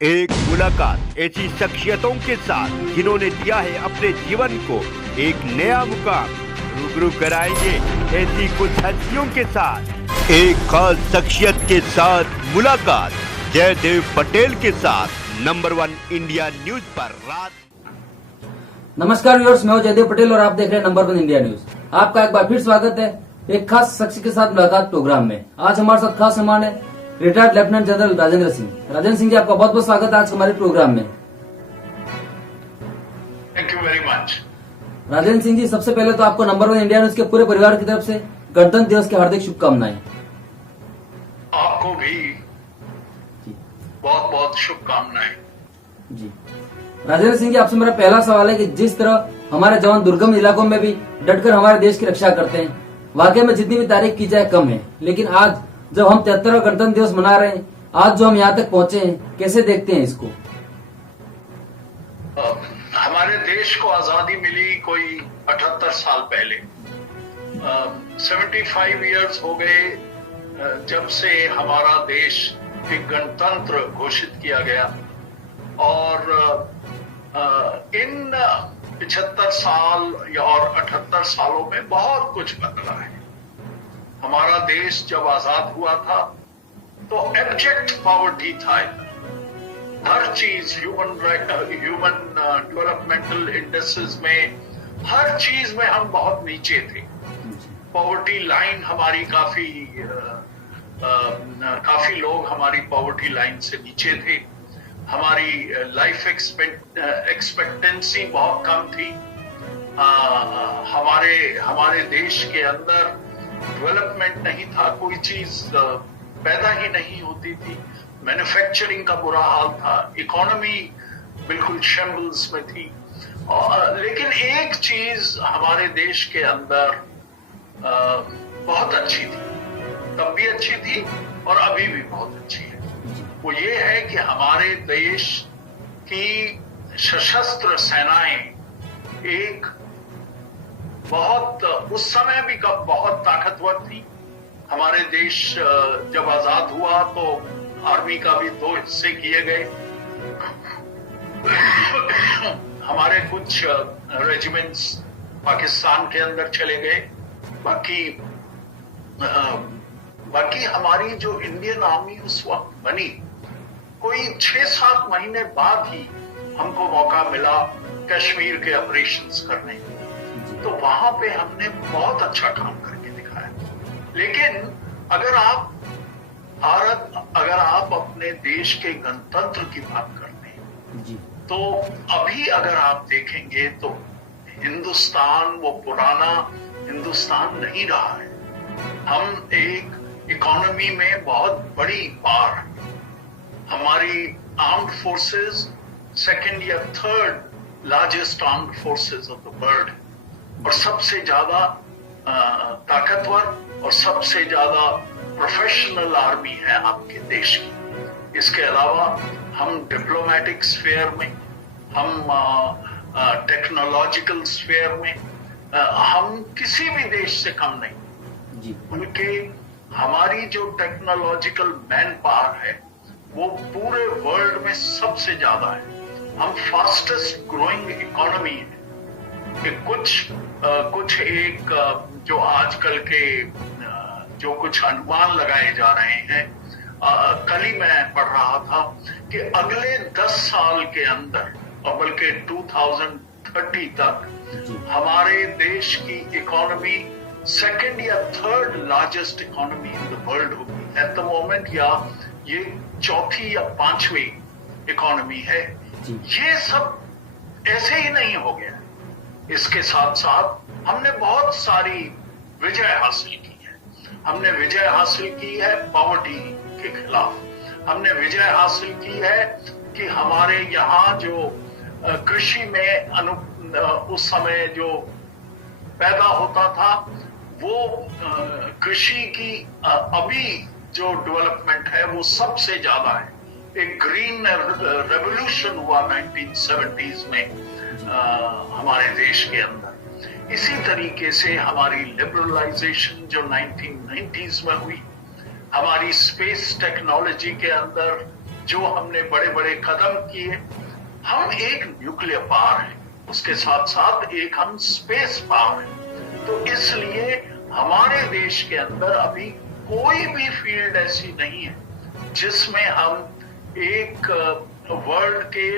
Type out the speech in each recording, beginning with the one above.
एक मुलाकात ऐसी शख्सियतों के साथ जिन्होंने दिया है अपने जीवन को एक नया मुकाम। रूबरू कराएंगे ऐसी कुछ हस्तियों के साथ एक खास शख्सियत के साथ मुलाकात जयदेव पटेल के साथ नंबर 1 इंडिया न्यूज पर रात। नमस्कार व्यूअर्स, मैं हूं जयदेव पटेल और आप देख रहे हैं नंबर 1 इंडिया न्यूज। आपका एक बार फिर स्वागत है एक खास शख्स के साथ मुलाकात प्रोग्राम में। आज हमारे साथ खास मेहमान है retired lieutenant general Rajendra Singh. Rajendra Singh ji, आपका बहुत बहुत स्वागत है आज हमारे प्रोग्राम में। Thank you very much. Rajendra Singh ji, सबसे पहले तो आपको नंबर 1 इंडिया न्यूज के पूरे परिवार की तरफ से गणतंत्र दिवस की हार्दिक शुभकामनाएं। आपको भी बहुत बहुत शुभकामनाएं जी। राजेंद्र सिंह जी, आपसे मेरा पहला सवाल है कि जिस तरह हमारे जवान दुर्गम इलाकों में भी डटकर हमारे देश की रक्षा करते हैं, वाकई में जितनी भी तारीफ की जाए कम है, लेकिन आज जब हम 73वां गणतंत्र दिवस मना रहे हैं, आज जो हम यहाँ तक पहुंचे हैं, कैसे देखते हैं इसको? हमारे देश को आजादी मिली कोई 78 साल पहले। 75 इयर्स हो गए जब से हमारा देश एक गणतंत्र घोषित किया गया और इन 75 साल या और 78 सालों में बहुत कुछ बदला है। हमारा देश जब आजाद हुआ था तो एब्जेक्ट पॉवर्टी था। हर चीज ह्यूमन डेवलपमेंटल इंडेक्सेस में हर चीज में हम बहुत नीचे थे। पॉवर्टी लाइन हमारी काफी लोग हमारी पॉवर्टी लाइन से नीचे थे। हमारी लाइफ एक्सपेक्टेंसी बहुत कम थी। हमारे देश के अंदर डेवलपमेंट नहीं था, कोई चीज पैदा ही नहीं होती थी। मैन्युफैक्चरिंग का बुरा हाल था, इकोनॉमी बिल्कुल शैम्बल्स में थी। लेकिन एक चीज हमारे देश के अंदर बहुत अच्छी थी, तब भी अच्छी थी और अभी भी बहुत अच्छी है। वो ये है कि हमारे देश की सशस्त्र सेनाएं एक बहुत उस समय भी बहुत ताकतवर थी। हमारे देश जब आजाद हुआ तो आर्मी का भी 2 हिस्से किए गए। हमारे कुछ रेजिमेंट्स पाकिस्तान के अंदर चले गए। बाकी हमारी जो इंडियन आर्मी उस वक्त बनी, कोई 6-7 महीने बाद ही हमको मौका मिला कश्मीर के ऑपरेशंस करने, तो वहां पे हमने बहुत अच्छा काम करके दिखाया। लेकिन अगर आप अपने देश के गणतंत्र की बात करते हैं तो अभी अगर आप देखेंगे तो हिंदुस्तान वो पुराना हिंदुस्तान नहीं रहा है। हम एक इकोनॉमी में बहुत बड़ी पार है। हमारी आर्म्ड फोर्सेस 2nd या 3rd largest armed forces of the world और सबसे ज्यादा ताकतवर और सबसे ज्यादा प्रोफेशनल आर्मी है आपके देश की। इसके अलावा हम डिप्लोमेटिक स्फीयर में, हम टेक्नोलॉजिकल स्फीयर में हम किसी भी देश से कम नहीं। उनके हमारी जो टेक्नोलॉजिकल मैन पावर है वो पूरे वर्ल्ड में सबसे ज्यादा है। हम फास्टेस्ट ग्रोइंग इकोनॉमी है। कि कुछ एक जो आजकल के जो कुछ अनुमान लगाए जा रहे हैं, कल ही मैं पढ़ रहा था कि अगले 10 साल के अंदर और बल्कि 2030 तक हमारे देश की इकोनॉमी 2nd या 3rd largest economy in the world होगी। एट द मोमेंट ये 4थी या 5वीं इकोनॉमी है। ये सब ऐसे ही नहीं हो गया। इसके साथ साथ हमने बहुत सारी विजय हासिल की है। हमने विजय हासिल की है पॉवर्टी के खिलाफ। हमने विजय हासिल की है कि हमारे यहाँ जो कृषि में उस समय जो पैदा होता था वो कृषि की अभी जो डेवलपमेंट है वो सबसे ज्यादा है। एक ग्रीन रेवोल्यूशन हुआ 1970s में हमारे देश के अंदर। इसी तरीके से हमारी लिबरलाइजेशन जो 1990s में हुई, हमारी स्पेस टेक्नोलॉजी के अंदर जो हमने बड़े बड़े कदम किए, हम एक न्यूक्लियर पावर है, उसके साथ साथ एक हम स्पेस पावर है। तो इसलिए हमारे देश के अंदर अभी कोई भी फील्ड ऐसी नहीं है जिसमें हम एक वर्ल्ड के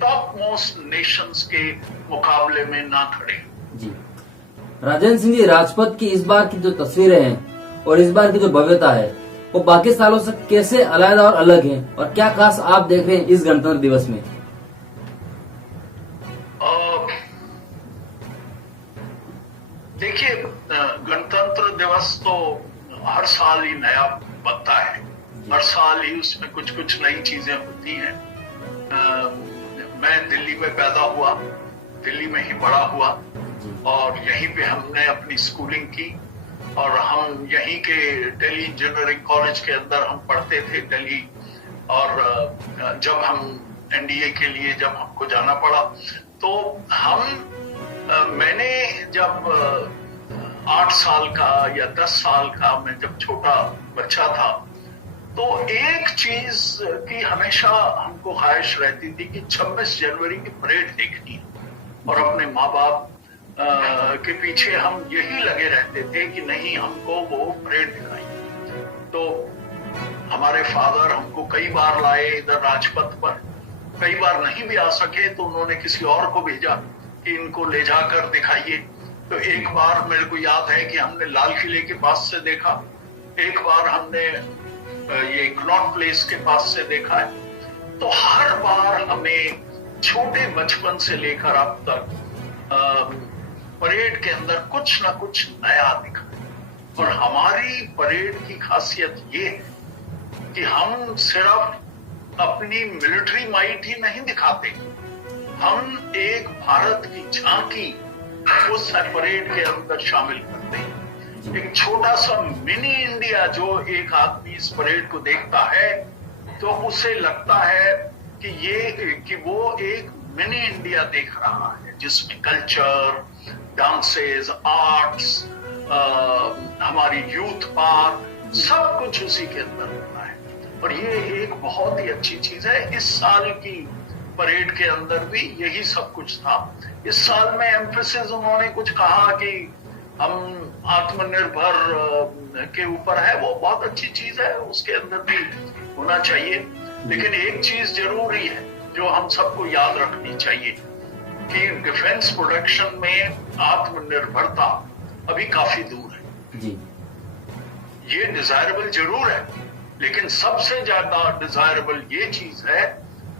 टॉप मोस्ट नेशंस के मुकाबले में ना खड़े। जी राजेंद्र सिंह जी, राजपथ की इस बार की जो तस्वीरें हैं और इस बार की जो भव्यता है वो बाकी सालों से कैसे अलग और अलग है, और क्या खास आप देख रहे हैं इस गणतंत्र दिवस में? देखिए, गणतंत्र दिवस तो हर साल ही नया बनता है, हर साल ही उसमें कुछ कुछ नई चीजें होती हैं। मैं दिल्ली में पैदा हुआ, दिल्ली में ही बड़ा हुआ और यहीं पे हमने अपनी स्कूलिंग की और हम यहीं के दिल्ली इंजीनियरिंग कॉलेज के अंदर हम पढ़ते थे दिल्ली। और जब हम एनडीए के लिए जब हमको जाना पड़ा तो मैंने जब 8 साल का या 10 साल का, मैं जब छोटा बच्चा था, तो एक चीज की हमेशा हमको ख्वाहिश रहती थी कि 26 जनवरी की परेड देखनी है और अपने माँ बाप के पीछे हम यही लगे रहते थे कि नहीं, हमको वो परेड दिखाई। तो हमारे फादर हमको कई बार लाए इधर राजपथ पर, कई बार नहीं भी आ सके तो उन्होंने किसी और को भेजा कि इनको ले जाकर दिखाइए। तो एक बार मेरे को याद है कि हमने लाल किले के पास से देखा, एक बार हमने ये कनॉट प्लेस के पास से देखा है। तो हर बार हमें छोटे बचपन से लेकर अब तक परेड के अंदर कुछ ना कुछ नया दिखा। और हमारी परेड की खासियत ये है कि हम सिर्फ अपनी मिलिट्री माइट ही नहीं दिखाते, हम एक भारत की झांकी उस परेड के अंदर शामिल करते हैं। एक छोटा सा मिनी इंडिया जो एक आदमी इस परेड को देखता है तो उसे लगता है कि वो एक मिनी इंडिया देख रहा है, जिसमें कल्चर, डांसेस, आर्ट्स, हमारी यूथ पार्क, सब कुछ उसी के अंदर होता है। और ये एक बहुत ही अच्छी चीज है। इस साल की परेड के अंदर भी यही सब कुछ था। इस साल में एम्फेसिस उन्होंने कुछ कहा कि हम आत्मनिर्भर के ऊपर है, वो बहुत अच्छी चीज है, उसके अंदर भी होना चाहिए। लेकिन एक चीज जरूरी है जो हम सबको याद रखनी चाहिए कि डिफेंस प्रोडक्शन में आत्मनिर्भरता अभी काफी दूर है। जी। ये डिजायरेबल जरूर है, लेकिन सबसे ज्यादा डिजायरेबल ये चीज है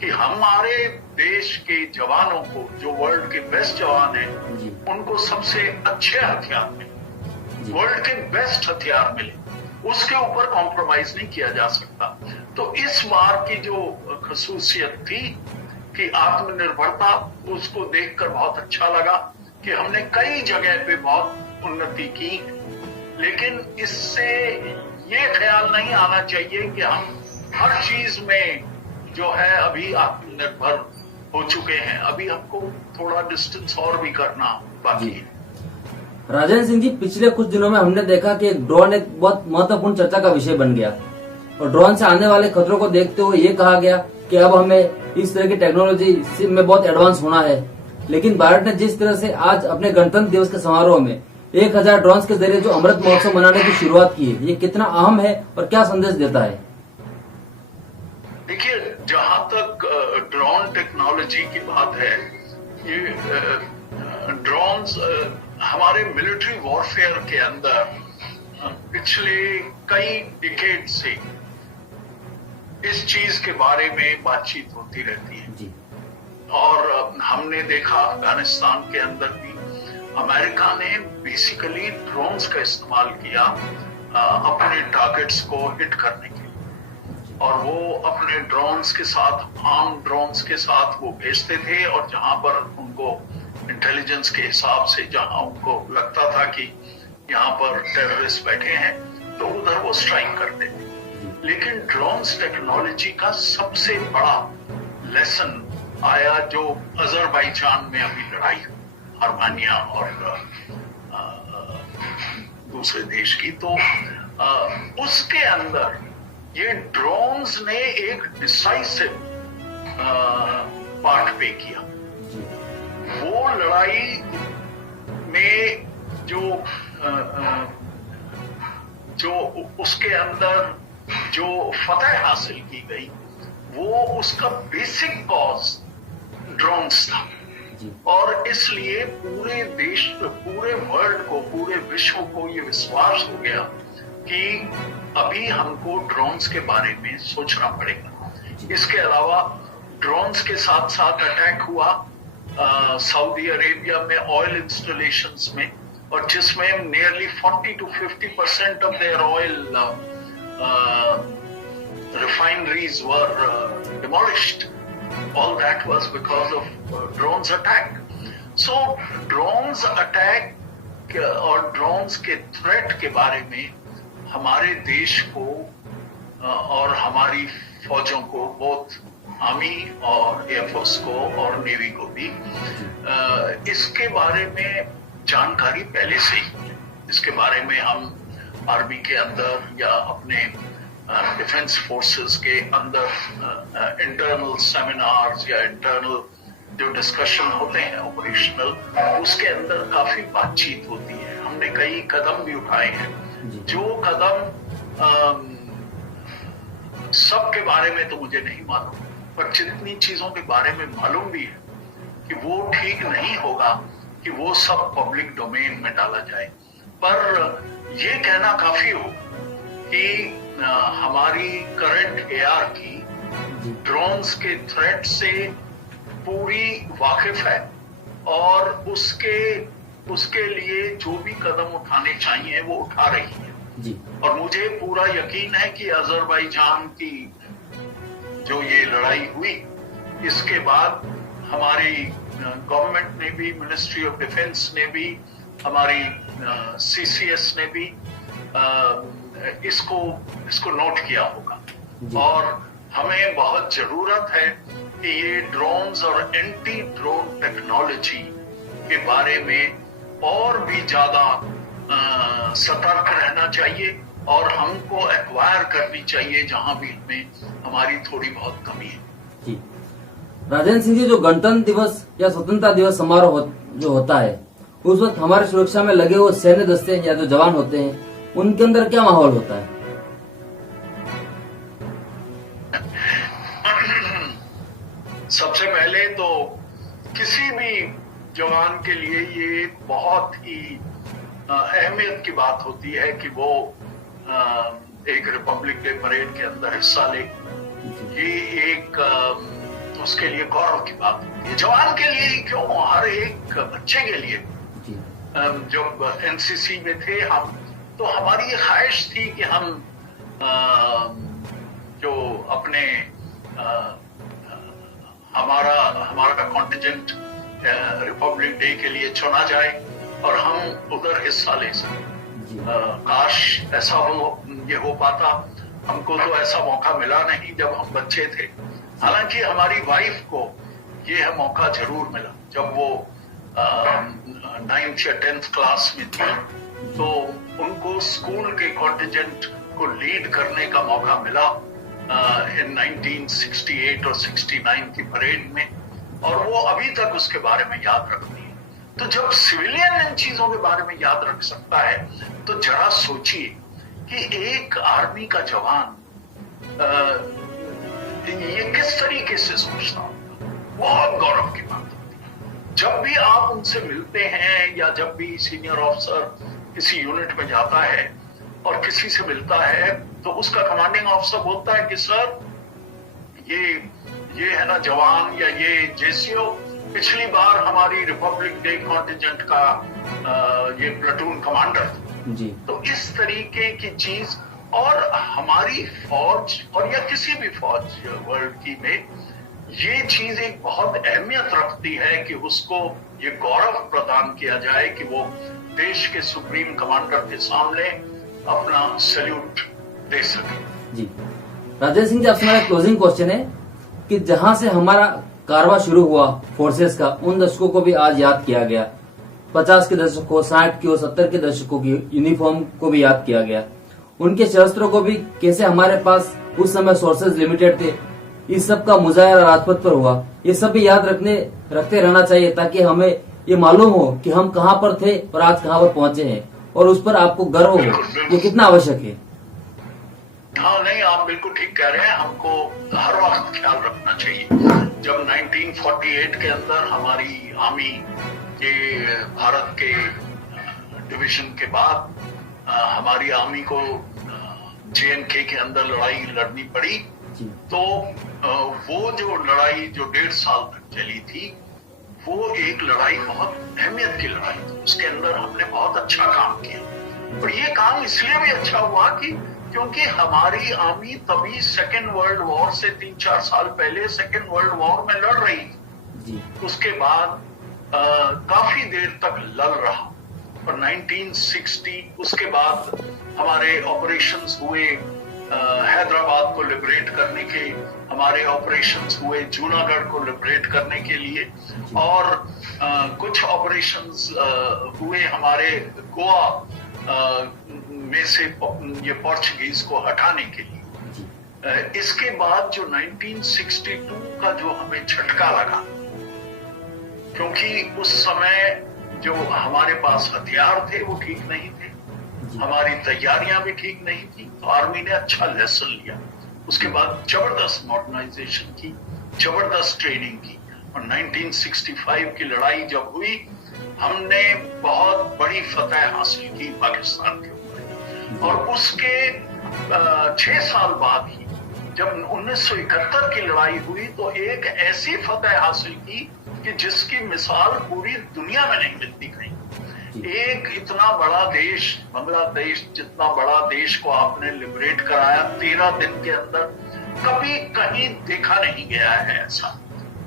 कि हमारे देश के जवानों को, जो वर्ल्ड के बेस्ट जवान हैं, उनको सबसे अच्छे हथियार मिले, वर्ल्ड के बेस्ट हथियार मिले, उसके ऊपर कॉम्प्रोमाइज नहीं किया जा सकता। तो इस बार की जो खसूसियत थी कि आत्मनिर्भरता, उसको देखकर बहुत अच्छा लगा कि हमने कई जगह पे बहुत उन्नति की। लेकिन इससे ये ख्याल नहीं आना चाहिए कि हम हर चीज में जो है अभी आत्मनिर्भर हो चुके हैं। अभी हमको थोड़ा डिस्टेंस और भी करना बाकी है। राजेंद्र सिंह जी, पिछले कुछ दिनों में हमने देखा कि ड्रोन एक बहुत महत्वपूर्ण चर्चा का विषय बन गया और ड्रोन से आने वाले खतरों को देखते हुए ये कहा गया कि अब हमें इस तरह की टेक्नोलॉजी में बहुत एडवांस होना है। लेकिन भारत ने जिस तरह से आज अपने गणतंत्र दिवस के समारोह में 1000 ड्रोन के जरिए जो अमृत महोत्सव मनाने की शुरुआत की है, ये कितना अहम है और क्या संदेश देता है? देखिए, जहां तक ड्रोन टेक्नोलॉजी की बात है, ये ड्रोन्स हमारे मिलिट्री वॉरफेयर के अंदर पिछले कई डिकेड से इस चीज के बारे में बातचीत होती रहती है जी। और हमने देखा अफगानिस्तान के अंदर भी अमेरिका ने बेसिकली ड्रोन्स का इस्तेमाल किया अपने टारगेट्स को हिट करने के लिए, और वो अपने ड्रोन्स के साथ, आर्म ड्रोन्स के साथ वो भेजते थे, और जहां पर उनको इंटेलिजेंस के हिसाब से जहां उनको लगता था कि यहाँ पर टेररिस्ट बैठे हैं, तो उधर वो स्ट्राइक करते थे। लेकिन ड्रोन्स टेक्नोलॉजी का सबसे बड़ा लेसन आया जो अजरबैजान में अभी लड़ाई, आर्मेनिया और दूसरे देश की, तो उसके अंदर ये ड्रोन्स ने एक डिसाइसिव पार्ट पे किया। वो लड़ाई में जो उसके अंदर जो फतह हासिल की गई, वो उसका बेसिक कॉज ड्रोन्स था। और इसलिए पूरे देश, पूरे वर्ल्ड को, पूरे विश्व को ये विश्वास हो गया कि अभी हमको ड्रोन्स के बारे में सोचना पड़ेगा। इसके अलावा ड्रोन्स के साथ साथ अटैक हुआ सऊदी अरेबिया में ऑयल इंस्टॉलेशंस में, और जिसमें nearly 40 to 50% of their oil refineries were demolished. All that was because of drones attack. So drones attack और drones के threat के बारे में हमारे देश को और हमारी फौजों को, बोथ आर्मी और एयरफोर्स को और नेवी को भी इसके बारे में जानकारी पहले से ही है। इसके बारे में हम आर्मी के अंदर या अपने डिफेंस फोर्सेस के अंदर इंटरनल सेमिनार्स या इंटरनल जो डिस्कशन होते हैं ऑपरेशनल, उसके अंदर काफी बातचीत होती है। हमने कई कदम भी उठाए हैं। जो कदम सब के बारे में तो मुझे नहीं मालूम, पर जितनी चीजों के बारे में मालूम भी है कि वो ठीक नहीं होगा कि वो सब पब्लिक डोमेन में डाला जाए। पर ये कहना काफी हो कि हमारी करंट एआर की ड्रोन्स के थ्रेट से पूरी वाकिफ है और उसके लिए जो भी कदम उठाने चाहिए वो उठा रही है जी। और मुझे पूरा यकीन है कि अजरबैजान की जो ये लड़ाई हुई, इसके बाद हमारी गवर्नमेंट ने भी, मिनिस्ट्री ऑफ डिफेंस ने भी, हमारी सीसीएस ने भी इसको नोट किया होगा। और हमें बहुत जरूरत है कि ये ड्रोन्स और एंटी ड्रोन टेक्नोलॉजी के बारे में और भी ज्यादा सतर्क रहना चाहिए और हमको एक्वायर करनी चाहिए जहां भी इनमें हमारी थोड़ी बहुत कमी है जी। राजेंद्र सिंह जी, जो गणतंत्र दिवस या स्वतंत्रता दिवस समारोह जो होता है, उस वक्त हमारी सुरक्षा में लगे हुए सैन्य दस्ते या जो जवान होते हैं, उनके अंदर क्या माहौल होता है? सबसे पहले तो किसी भी जवान के लिए ये बहुत ही अहमियत की बात होती है कि वो एक रिपब्लिक डे परेड के अंदर हिस्सा ले। ये एक उसके लिए गौरव की बात होती है। जवान के लिए क्यों, हर एक बच्चे के लिए। जब एनसीसी में थे हम, तो हमारी ये ख्वाहिश थी कि हम जो अपने हमारा कॉन्टिजेंट रिपब्लिक डे के लिए चुना जाए और हम उधर हिस्सा ले सकें। काश ऐसा हो पाता। हमको तो ऐसा मौका मिला नहीं जब हम बच्चे थे। हालांकि हमारी वाइफ को ये मौका जरूर मिला जब वो 9th या 10th क्लास में थी, तो उनको स्कूल के कॉन्टिजेंट को लीड करने का मौका मिला इन 1968 और 69 की परेड में, और वो अभी तक उसके बारे में याद रखती है। तो जब सिविलियन इन चीजों के बारे में याद रख सकता है, तो जरा सोचिए कि एक आर्मी का जवान ये किस तरीके से सोचता होगा। बहुत गौरव की बात होती है। जब भी आप उनसे मिलते हैं या जब भी सीनियर ऑफिसर किसी यूनिट में जाता है और किसी से मिलता है, तो उसका कमांडिंग ऑफिसर बोलता है कि सर ये है ना जवान या ये जेसीओ, पिछली बार हमारी रिपब्लिक डे कॉन्टिजेंट का ये प्लाटून कमांडर जी। तो इस तरीके की चीज, और हमारी फौज और या किसी भी फौज वर्ल्ड की में ये चीज एक बहुत अहमियत रखती है कि उसको ये गौरव प्रदान किया जाए कि वो देश के सुप्रीम कमांडर के सामने अपना सैल्यूट दे सके जी। राजेंद्र सिंह जी, आपसे मेरा क्लोजिंग क्वेश्चन है कि जहां से हमारा कारवां शुरू हुआ फोर्सेस का, उन दशकों को भी आज याद किया गया। 50 के दशक को, 60 की और 70 के दशकों की यूनिफॉर्म को भी याद किया गया। उनके शस्त्रों को भी कैसे हमारे पास उस समय सोर्सेज लिमिटेड थे, इस सब का मुजाहरा राजपथ पर हुआ। ये सब भी याद रखते रहना चाहिए ताकि हमें ये मालूम हो कि हम कहाँ पर थे और आज कहाँ पर पहुंचे हैं, और उस पर आपको गर्व हो। ये कितना आवश्यक है। हाँ, नहीं, आप बिल्कुल ठीक कह रहे हैं। हमको हर वक्त ख्याल रखना चाहिए। जब 1948 के अंदर हमारी आर्मी के भारत के डिवीजन के बाद हमारी आर्मी को JNK के अंदर लड़ाई लड़नी पड़ी, तो वो जो लड़ाई जो 1.5 साल तक चली थी, वो एक लड़ाई बहुत अहमियत की लड़ाई थी। उसके अंदर हमने बहुत अच्छा काम किया, और ये काम इसलिए भी अच्छा हुआ क्योंकि हमारी आर्मी तभी सेकेंड वर्ल्ड वॉर से 3-4 साल पहले सेकेंड वर्ल्ड वॉर में लड़ रही थी। उसके बाद काफी देर तक लड़ रहा, और 1960 उसके बाद हमारे ऑपरेशंस हुए हैदराबाद को लिबरेट करने के, हमारे ऑपरेशंस हुए जूनागढ़ को लिबरेट करने के लिए, और कुछ ऑपरेशंस हुए हमारे गोवा में से ये पोर्चुगीज को हटाने के लिए। इसके बाद जो 1962 का जो हमें झटका लगा, क्योंकि उस समय जो हमारे पास हथियार थे वो ठीक नहीं थे, हमारी तैयारियां भी ठीक नहीं थी, तो आर्मी ने अच्छा लेसन लिया। उसके बाद जबरदस्त मॉडर्नाइजेशन की, जबरदस्त ट्रेनिंग की, और 1965 की लड़ाई जब हुई, हमने बहुत बड़ी फतह हासिल की पाकिस्तान के ऊपर। और उसके 6 साल बाद ही जब 1971 की लड़ाई हुई, तो एक ऐसी फतह हासिल की कि जिसकी मिसाल पूरी दुनिया में नहीं मिलती कहीं। एक इतना बड़ा देश, बांग्लादेश जितना बड़ा देश को आपने लिबरेट कराया 13 दिन के अंदर, कभी कहीं देखा नहीं गया है ऐसा।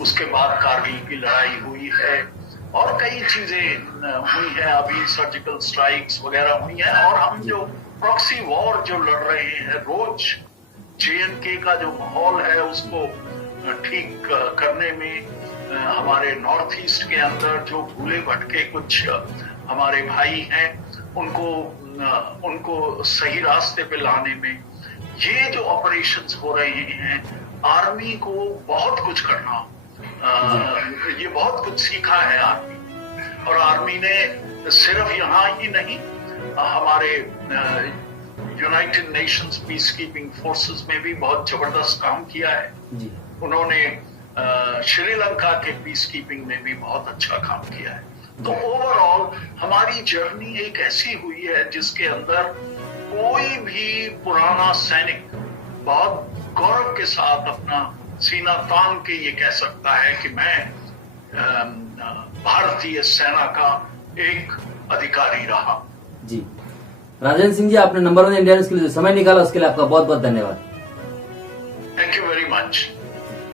उसके बाद कारगिल की लड़ाई हुई है, और कई चीजें हुई हैं, अभी सर्जिकल स्ट्राइक्स वगैरह हुई हैं, और हम जो प्रॉक्सी वॉर जो लड़ रहे हैं रोज, JNK का जो माहौल है उसको ठीक करने में, हमारे नॉर्थ ईस्ट के अंदर जो भूले भटके कुछ हमारे भाई हैं, उनको सही रास्ते पे लाने में, ये जो ऑपरेशंस हो रहे हैं, आर्मी को बहुत कुछ करना, ये बहुत कुछ सीखा है आर्मी। और आर्मी ने सिर्फ यहाँ ही नहीं, हमारे United Nations peace keeping forces में भी बहुत जबरदस्त काम किया है। उन्होंने श्रीलंका के पीस कीपिंग में भी बहुत अच्छा काम किया है। तो ओवरऑल हमारी जर्नी एक ऐसी हुई है जिसके अंदर कोई भी पुराना सैनिक बहुत गौरव के साथ अपना सीना तान के ये कह सकता है कि मैं भारतीय सेना का एक अधिकारी रहा। जी, राजेंद्र सिंह जी, आपने नंबर 1 इंडियन के लिए जो समय निकाला उसके लिए आपका बहुत बहुत धन्यवाद। Thank you very much.